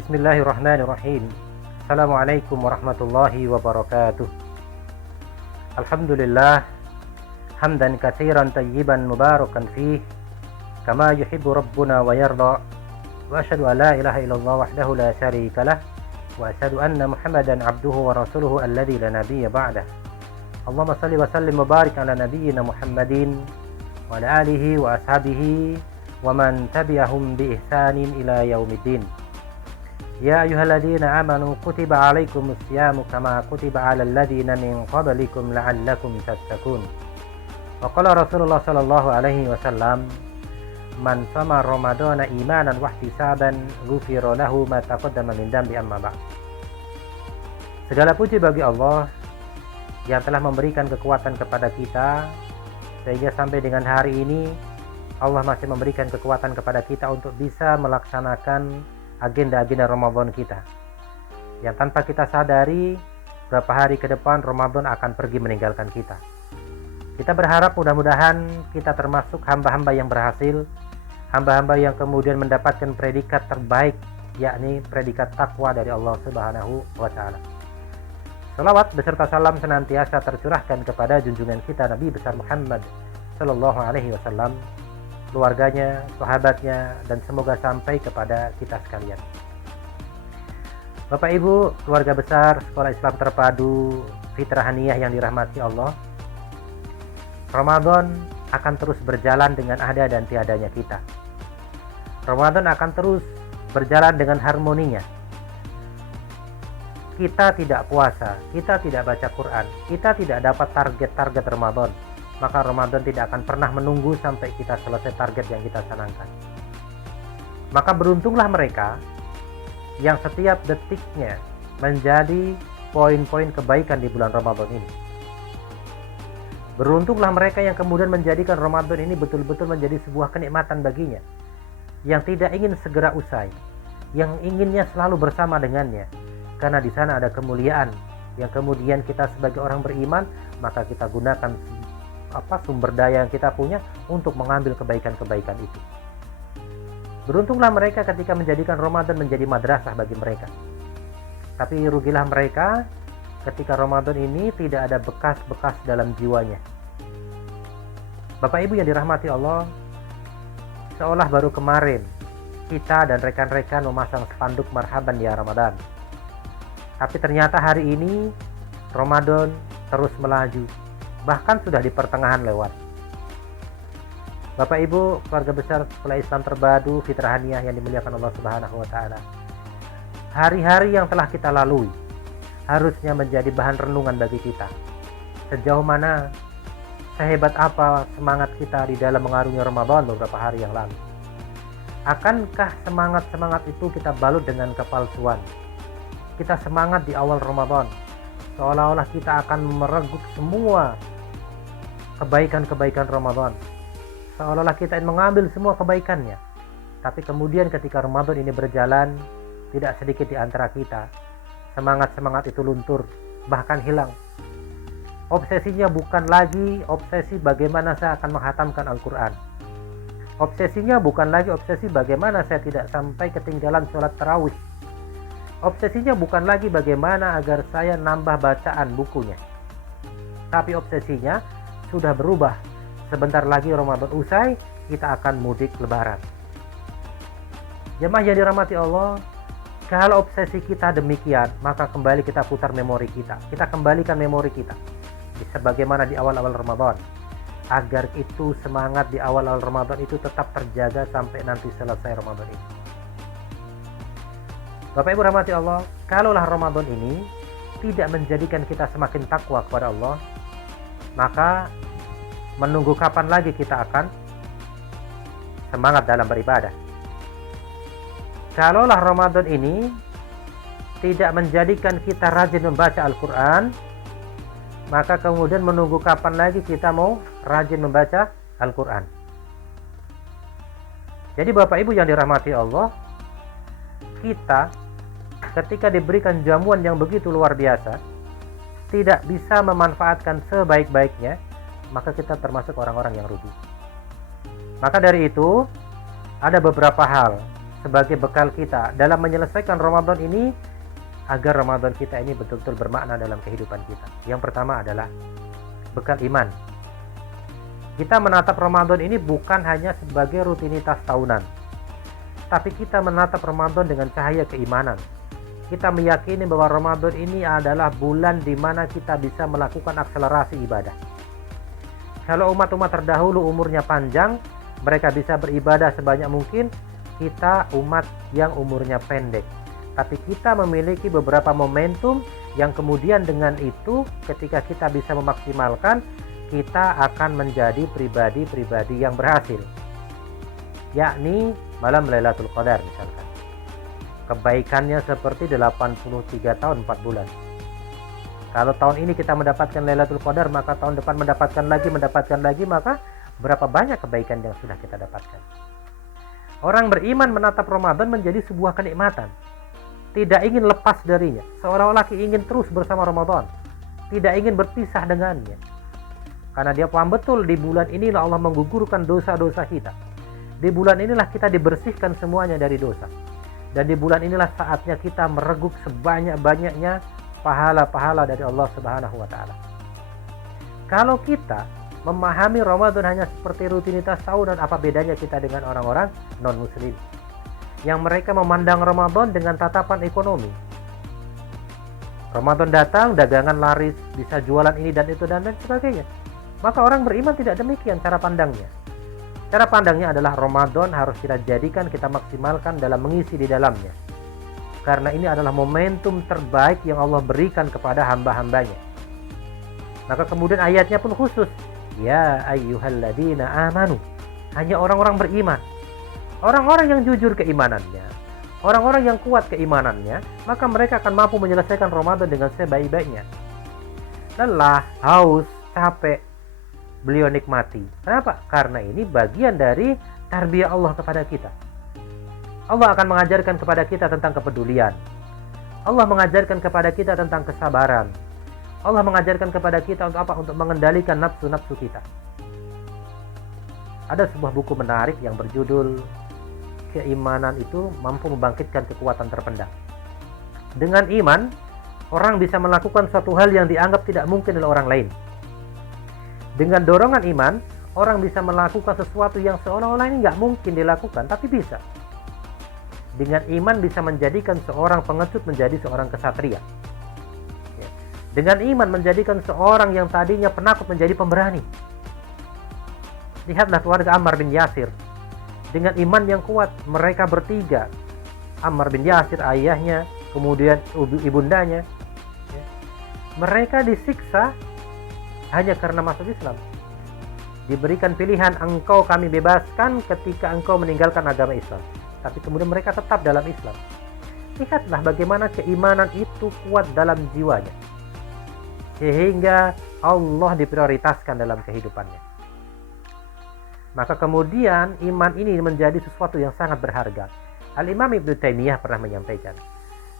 Bismillahirrahmanirrahim. Assalamualaikum warahmatullahi wabarakatuh. Alhamdulillah hamdan katsiran tayyiban mubarakan fih kama yuhibbu rabbuna wa yarda. Wa asyhadu an la ilaha illallah wahdahu la syarika lah wa asyhadu anna Muhammadan abduhu wa rasuluhu alladzi la nabiyya ba'dah. Allahumma shalli wa sallim wa barik ala nabiyyina Muhammadin wa ala alihi wa ashabihi wa man tabi'ahum bi ihsanin ila yaumiddin. Ya ayyuhalladzina amanu kutiba alaikumus syamu kama kutiba alal ladzina min qablikum la'allakum tattaqun. Wa qala Rasulullah sallallahu alaihi wasallam, man sama ramadhana imanan wa ihtisaban ghufira lahu ma taqaddama min dambi amma ba'd. Segala puji bagi Allah yang telah memberikan kekuatan kepada kita sehingga sampai dengan hari ini Allah masih memberikan kekuatan kepada kita untuk bisa melaksanakan agenda-agenda Ramadan kita, yang tanpa kita sadari berapa hari ke depan Ramadan akan pergi meninggalkan kita. Kita berharap mudah-mudahan kita termasuk hamba-hamba yang berhasil, hamba-hamba yang kemudian mendapatkan predikat terbaik, yakni predikat takwa dari Allah Subhanahu wa Ta'ala. Salawat beserta salam senantiasa tercurahkan kepada junjungan kita Nabi besar Muhammad sallallahu alaihi wasallam, keluarganya, sahabatnya, dan semoga sampai kepada kita sekalian. Bapak Ibu, keluarga besar Sekolah Islam Terpadu Fitrah Haniyah yang dirahmati Allah, Ramadan akan terus berjalan dengan ada dan tiadanya kita. Ramadan akan terus berjalan dengan harmoninya. Kita tidak puasa, kita tidak baca Quran, kita tidak dapat target-target Ramadan, maka Ramadan tidak akan pernah menunggu sampai kita selesai target yang kita canangkan. Maka beruntunglah mereka yang setiap detiknya menjadi poin-poin kebaikan di bulan Ramadan ini. Beruntunglah mereka yang kemudian menjadikan Ramadan ini betul-betul menjadi sebuah kenikmatan baginya, yang tidak ingin segera usai, yang inginnya selalu bersama dengannya, karena di sana ada kemuliaan yang kemudian kita sebagai orang beriman, maka kita gunakan sumber daya yang kita punya untuk mengambil kebaikan-kebaikan itu. Beruntunglah mereka ketika menjadikan Ramadan menjadi madrasah bagi mereka. Tapi rugilah mereka ketika Ramadan ini tidak ada bekas-bekas dalam jiwanya. Bapak Ibu yang dirahmati Allah, seolah baru kemarin kita dan rekan-rekan memasang spanduk marhaban ya Ramadan. Tapi ternyata hari ini Ramadan terus melaju, bahkan sudah di pertengahan lewat. Bapak Ibu, keluarga besar Sekolah Islam Terpadu Fitrah Haniyah yang dimuliakan Allah Subhanahu wa Ta'ala, hari-hari yang telah kita lalui harusnya menjadi bahan renungan bagi kita. Sejauh mana, sehebat apa semangat kita di dalam mengarungi Ramadan beberapa hari yang lalu? Akankah semangat-semangat itu kita balut dengan kepalsuan? Kita semangat di awal Ramadan, seolah-olah kita akan mereguk semua kebaikan-kebaikan Ramadan, seolah-olah kita ingin mengambil semua kebaikannya. Tapi kemudian ketika Ramadan ini berjalan, tidak sedikit di antara kita semangat-semangat itu luntur, bahkan hilang. Obsesinya bukan lagi obsesi bagaimana saya akan menghatamkan Al-Quran. Obsesinya bukan lagi obsesi bagaimana saya tidak sampai ketinggalan sholat tarawih. Obsesinya bukan lagi bagaimana agar saya nambah bacaan bukunya. Tapi obsesinya sudah berubah. Sebentar lagi Ramadan usai, kita akan mudik lebaran. Jemaah yang dirahmati Allah, kalau obsesi kita demikian, maka kembali kita putar memori kita. Kita kembalikan memori kita sebagaimana di awal-awal Ramadan, agar itu semangat di awal-awal Ramadan itu tetap terjaga sampai nanti selesai Ramadan ini. Bapak Ibu rahmati Allah, kalaulah Ramadan ini tidak menjadikan kita semakin takwa kepada Allah, maka menunggu kapan lagi kita akan semangat dalam beribadah? Kalaulah Ramadan ini tidak menjadikan kita rajin membaca Al-Quran, maka kemudian menunggu kapan lagi kita mau rajin membaca Al-Quran? Jadi Bapak Ibu yang dirahmati Allah, kita ketika diberikan jamuan yang begitu luar biasa, tidak bisa memanfaatkan sebaik-baiknya, maka kita termasuk orang-orang yang rugi. Maka dari itu, ada beberapa hal sebagai bekal kita dalam menyelesaikan Ramadan ini, agar Ramadan kita ini betul-betul bermakna dalam kehidupan kita. Yang pertama adalah bekal iman. Kita menatap Ramadan ini bukan hanya sebagai rutinitas tahunan, tapi kita menatap Ramadan dengan cahaya keimanan. Kita meyakini bahwa Ramadan ini adalah bulan di mana kita bisa melakukan akselerasi ibadah. Kalau umat-umat terdahulu umurnya panjang, mereka bisa beribadah sebanyak mungkin. Kita umat yang umurnya pendek, tapi kita memiliki beberapa momentum yang kemudian dengan itu ketika kita bisa memaksimalkan, kita akan menjadi pribadi-pribadi yang berhasil. Yakni malam Lailatul Qadar misalkan. Kebaikannya seperti 83 tahun 4 bulan. Kalau tahun ini kita mendapatkan Lailatul Qadar, maka tahun depan mendapatkan lagi, maka berapa banyak kebaikan yang sudah kita dapatkan. Orang beriman menatap Ramadan menjadi sebuah kenikmatan. Tidak ingin lepas darinya, seolah-olah ingin terus bersama Ramadan, tidak ingin berpisah dengannya. Karena dia paham betul di bulan inilah Allah menggugurkan dosa-dosa kita. Di bulan inilah kita dibersihkan semuanya dari dosa. Dan di bulan inilah saatnya kita mereguk sebanyak-banyaknya pahala-pahala dari Allah Subhanahu wa taala. Kalau kita memahami Ramadan hanya seperti rutinitas tahunan, apa bedanya kita dengan orang-orang non-muslim yang mereka memandang Ramadan dengan tatapan ekonomi. Ramadan datang, dagangan laris, bisa jualan ini dan itu dan sebagainya. Maka orang beriman tidak demikian cara pandangnya. Cara pandangnya adalah Ramadan harus kita jadikan, kita maksimalkan dalam mengisi di dalamnya. Karena ini adalah momentum terbaik yang Allah berikan kepada hamba-hambanya. Maka kemudian ayatnya pun khusus. Ya ayyuhalladzina amanu. Hanya orang-orang beriman, orang-orang yang jujur keimanannya, orang-orang yang kuat keimanannya, maka mereka akan mampu menyelesaikan Ramadan dengan sebaik-baiknya. Lelah, haus, capek, beliau nikmati. Kenapa? Karena ini bagian dari tarbiyah Allah kepada kita. Allah akan mengajarkan kepada kita tentang kepedulian. Allah mengajarkan kepada kita tentang kesabaran. Allah mengajarkan kepada kita untuk apa? Untuk mengendalikan nafsu-nafsu kita. Ada sebuah buku menarik yang berjudul Keimanan itu mampu membangkitkan kekuatan terpendam. Dengan iman, orang bisa melakukan suatu hal yang dianggap tidak mungkin oleh orang lain. Dengan dorongan iman, orang bisa melakukan sesuatu yang seolah-olah ini nggak mungkin dilakukan, tapi bisa. Dengan iman bisa menjadikan seorang pengecut menjadi seorang kesatria. Dengan iman menjadikan seorang yang tadinya penakut menjadi pemberani. Lihatlah keluarga Ammar bin Yasir. Dengan iman yang kuat, mereka bertiga, Ammar bin Yasir, ayahnya, kemudian ibundanya, mereka disiksa hanya karena masuk Islam. Diberikan pilihan, engkau kami bebaskan ketika engkau meninggalkan agama Islam. Tapi kemudian mereka tetap dalam Islam. Lihatlah bagaimana keimanan itu kuat dalam jiwanya, sehingga Allah diprioritaskan dalam kehidupannya. Maka kemudian iman ini menjadi sesuatu yang sangat berharga. Al-Imam Ibnu Taimiyah pernah menyampaikan,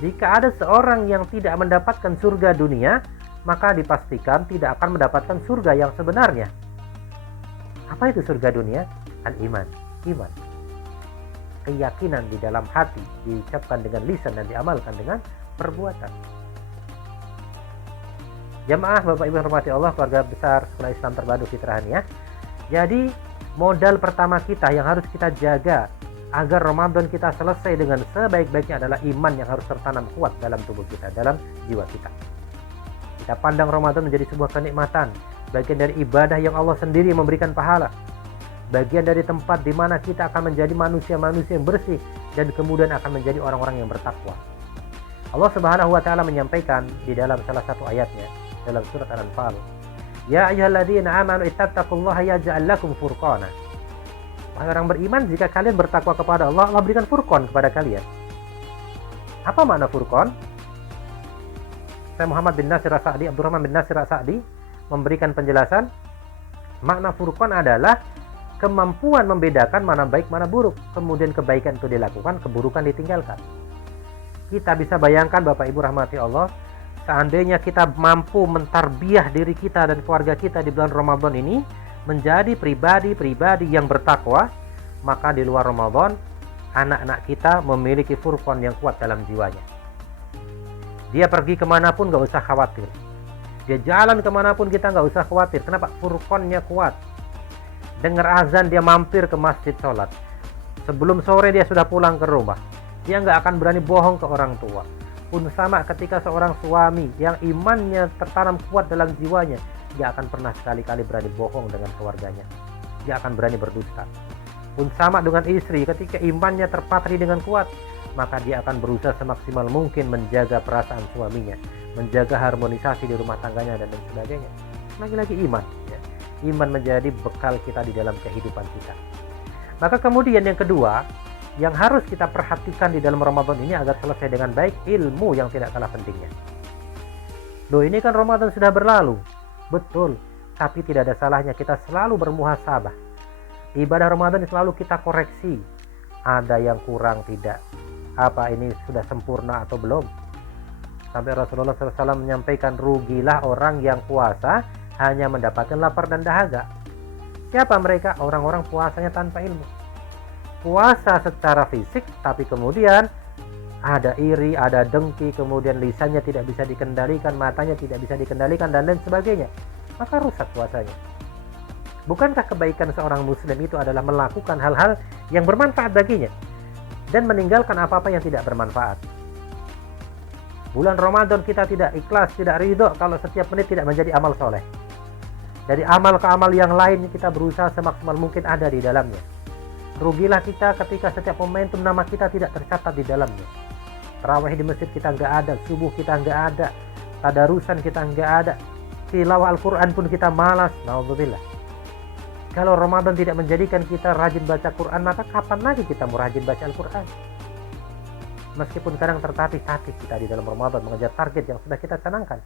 jika ada seorang yang tidak mendapatkan surga dunia, maka dipastikan tidak akan mendapatkan surga yang sebenarnya. Apa itu surga dunia? Al-iman, iman. Keyakinan di dalam hati, diucapkan dengan lisan dan diamalkan dengan perbuatan. Jamaah Bapak Ibu hormati Allah, keluarga besar Sekolah Islam Terpadu Fitrahania. Jadi modal pertama kita yang harus kita jaga agar Ramadan kita selesai dengan sebaik-baiknya adalah iman yang harus tertanam kuat dalam tubuh kita, dalam jiwa kita. Kita pandang Ramadan menjadi sebuah kenikmatan, bagian dari ibadah yang Allah sendiri memberikan pahala, bagian dari tempat di mana kita akan menjadi manusia-manusia yang bersih dan kemudian akan menjadi orang-orang yang bertakwa. Allah Subhanahu wa taala menyampaikan di dalam salah satu ayatnya dalam surat Al-Anfal, ya ayyuhalladzina amanu ittaqullaha yaj'al lakum furqana. Wahai orang beriman, jika kalian bertakwa kepada Allah, Allah berikan furqan kepada kalian. Apa makna furqan? Saya Muhammad bin Nasir As-Sa'di, Abdurrahman bin Nasir As-Sa'di memberikan penjelasan. Makna furqan adalah kemampuan membedakan mana baik mana buruk, kemudian kebaikan itu dilakukan, keburukan ditinggalkan. Kita bisa bayangkan Bapak Ibu rahmati Allah, seandainya kita mampu mentarbiah diri kita dan keluarga kita di bulan Ramadan ini menjadi pribadi-pribadi yang bertakwa, maka di luar Ramadan anak-anak kita memiliki furqan yang kuat dalam jiwanya. Dia pergi kemanapun gak usah khawatir. Dia jalan kemanapun kita gak usah khawatir. Kenapa? Furqannya kuat. Dengar azan dia mampir ke masjid sholat. Sebelum sore dia sudah pulang ke rumah. Dia gak akan berani bohong ke orang tua. Pun sama ketika seorang suami yang imannya tertanam kuat dalam jiwanya, dia akan pernah sekali-kali berani bohong dengan keluarganya. Dia akan berani berdusta. Pun sama dengan istri, ketika imannya terpatri dengan kuat, maka dia akan berusaha semaksimal mungkin menjaga perasaan suaminya, menjaga harmonisasi di rumah tangganya dan lain sebagainya. Lagi-lagi iman ya. Iman menjadi bekal kita di dalam kehidupan kita. Maka kemudian yang kedua yang harus kita perhatikan di dalam Ramadan ini agar selesai dengan baik, ilmu yang tidak kalah pentingnya. Loh, ini kan Ramadan sudah berlalu, betul, tapi tidak ada salahnya kita selalu bermuhasabah. Ibadah Ramadan selalu kita koreksi, ada yang kurang tidak, apa ini sudah sempurna atau belum. Sampai Rasulullah SAW menyampaikan, rugilah orang yang puasa hanya mendapatkan lapar dan dahaga. Siapa mereka? Orang-orang puasanya tanpa ilmu. Puasa secara fisik, tapi kemudian ada iri, ada dengki, kemudian lisannya tidak bisa dikendalikan, matanya tidak bisa dikendalikan, dan lain sebagainya. Maka rusak puasanya. Bukankah kebaikan seorang muslim itu adalah melakukan hal-hal yang bermanfaat baginya dan meninggalkan apa-apa yang tidak bermanfaat? Bulan Ramadan kita tidak ikhlas, tidak ridho kalau setiap menit tidak menjadi amal soleh. Dari amal ke amal yang lain kita berusaha semaksimal mungkin ada di dalamnya. Rugilah kita ketika setiap momentum nama kita tidak tercatat di dalamnya. Tarawih di masjid kita nggak ada, subuh kita nggak ada, tadarusan kita nggak ada, tilawah Al-Quran pun kita malas. Naudzubillah. Kalau Ramadan tidak menjadikan kita rajin baca Quran, maka kapan lagi kita mau rajin baca Al-Quran? Meskipun kadang tertatih-tatih kita di dalam Ramadan mengejar target yang sudah kita canangkan.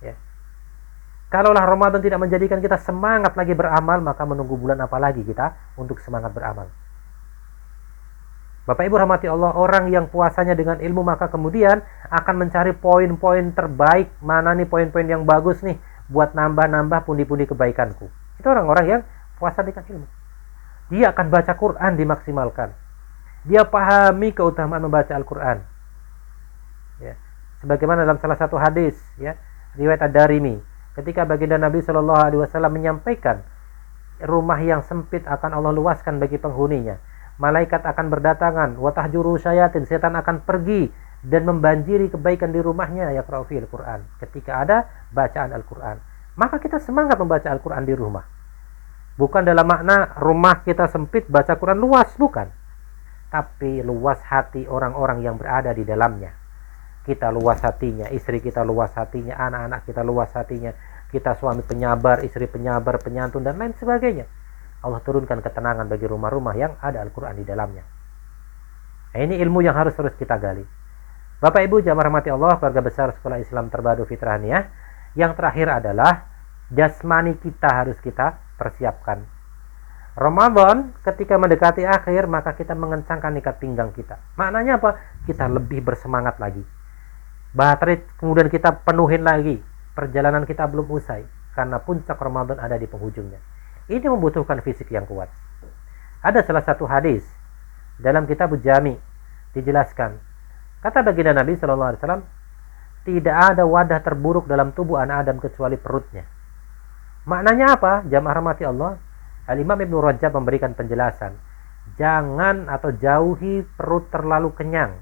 Ya. Kalaulah Ramadan tidak menjadikan kita semangat lagi beramal, maka menunggu bulan apa lagi kita untuk semangat beramal? Bapak Ibu rahmati Allah, orang yang puasanya dengan ilmu maka kemudian akan mencari poin-poin terbaik, mana nih poin-poin yang bagus nih buat nambah-nambah pundi-pundi kebaikanku. Itu orang-orang yang puasa dengan ilmu. Dia akan baca Quran dimaksimalkan. Dia pahami keutamaan membaca Al-Quran. Ya. Sebagaimana dalam salah satu hadis, ya, riwayat Ad-Darimi, ketika baginda Nabi SAW menyampaikan rumah yang sempit akan Allah luaskan bagi penghuninya. Malaikat akan berdatangan, wa tahjuru syayatin, setan akan pergi dan membanjiri kebaikan di rumahnya, yaqra'u fil Quran. Ketika ada bacaan Al-Quran, maka kita semangat membaca Al-Quran di rumah. Bukan dalam makna rumah kita sempit, baca Quran luas, bukan. Tapi luas hati orang-orang yang berada di dalamnya. Kita luas hatinya, istri kita luas hatinya, anak-anak kita luas hatinya, kita suami penyabar, istri penyabar, penyantun, dan lain sebagainya. Allah turunkan ketenangan bagi rumah-rumah yang ada Al-Quran di dalamnya. Nah, ini ilmu yang harus terus kita gali. Bapak Ibu jamaah rahmati Allah, keluarga besar Sekolah Islam Terpadu Fitrahiyah. Yang terakhir adalah jasmani kita harus kita persiapkan. Ramadan ketika mendekati akhir, maka kita mengencangkan ikat pinggang kita. Maknanya apa? Kita lebih bersemangat lagi. Baterai kemudian kita penuhin lagi. Perjalanan kita belum usai, karena puncak Ramadan ada di penghujungnya. Ini membutuhkan fisik yang kuat. Ada salah satu hadis dalam kitab Jami dijelaskan. Kata baginda Nabi SAW, tidak ada wadah terburuk dalam tubuh anak Adam kecuali perutnya. Maknanya apa? Jamaah rahmati Allah, Al-Imam Ibnu Rajab memberikan penjelasan. Jangan atau jauhi perut terlalu kenyang.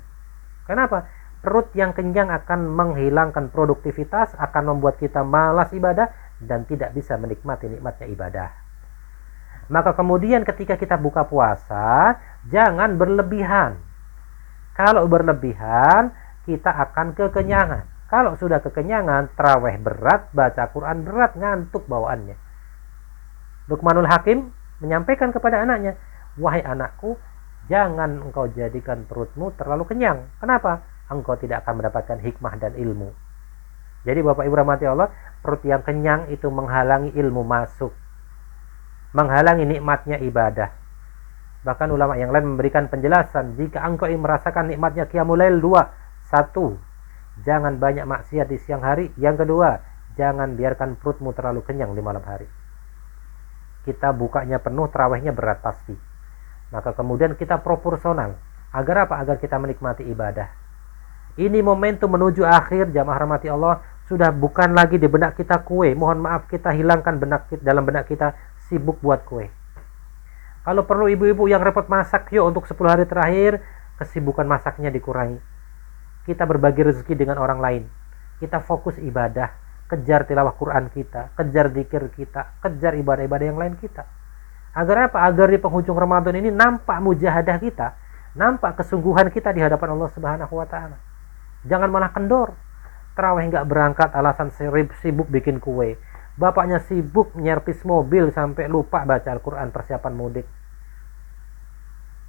Kenapa? Perut yang kenyang akan menghilangkan produktivitas, akan membuat kita malas ibadah dan tidak bisa menikmati nikmatnya ibadah. Maka kemudian ketika kita buka puasa, jangan berlebihan. Kalau berlebihan, kita akan kekenyangan. Kalau sudah kekenyangan, tarawih berat, baca Quran berat, ngantuk bawaannya. Luqmanul Hakim menyampaikan kepada anaknya, wahai anakku, jangan engkau jadikan perutmu terlalu kenyang. Kenapa? Engkau tidak akan mendapatkan hikmah dan ilmu. Jadi Bapak Ibu rahmati Allah, perut yang kenyang itu menghalangi ilmu masuk, menghalangi nikmatnya ibadah. Bahkan ulama yang lain memberikan penjelasan, jika engkau ingin merasakan nikmatnya Qiyamul Lail, 2, 1, jangan banyak maksiat di siang hari. Yang kedua, jangan biarkan perutmu terlalu kenyang di malam hari. Kita bukanya penuh, tarawihnya berat pasti. Maka kemudian kita proporsional. Agar apa? Agar kita menikmati ibadah. Ini momentum menuju akhir, jamaah rahmati Allah, sudah bukan lagi di benak kita kue. Mohon maaf, kita hilangkan dalam benak kita sibuk buat kue. Kalau perlu ibu-ibu yang repot masak, yuk untuk 10 hari terakhir, kesibukan masaknya dikurangi. Kita berbagi rezeki dengan orang lain. Kita fokus ibadah, kejar tilawah Quran kita, kejar zikir kita, kejar ibadah-ibadah yang lain kita. Agar apa? Agar di penghujung Ramadan ini nampak mujahadah kita, nampak kesungguhan kita di hadapan Allah Subhanahu wa taala. Jangan malah kendor. Tarawih enggak berangkat alasan sibuk bikin kue. Bapaknya sibuk nyervis mobil sampai lupa baca Al-Qur'an persiapan mudik.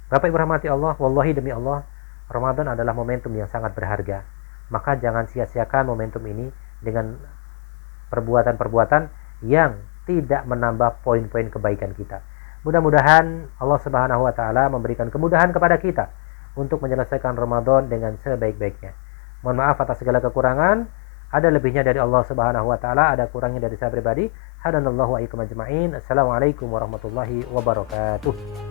Bapak Ibu rahmati Allah, wallahi demi Allah, Ramadan adalah momentum yang sangat berharga. Maka jangan sia-siakan momentum ini dengan perbuatan-perbuatan yang tidak menambah poin-poin kebaikan kita. Mudah-mudahan Allah Subhanahu wa taala memberikan kemudahan kepada kita untuk menyelesaikan Ramadan dengan sebaik-baiknya. Mohon maaf atas segala kekurangan. Ada lebihnya dari Allah Subhanahu wa taala, ada kurangnya dari saya pribadi. Hadanallahu wa iyyakum ajma'in. Assalamualaikum warahmatullahi wabarakatuh.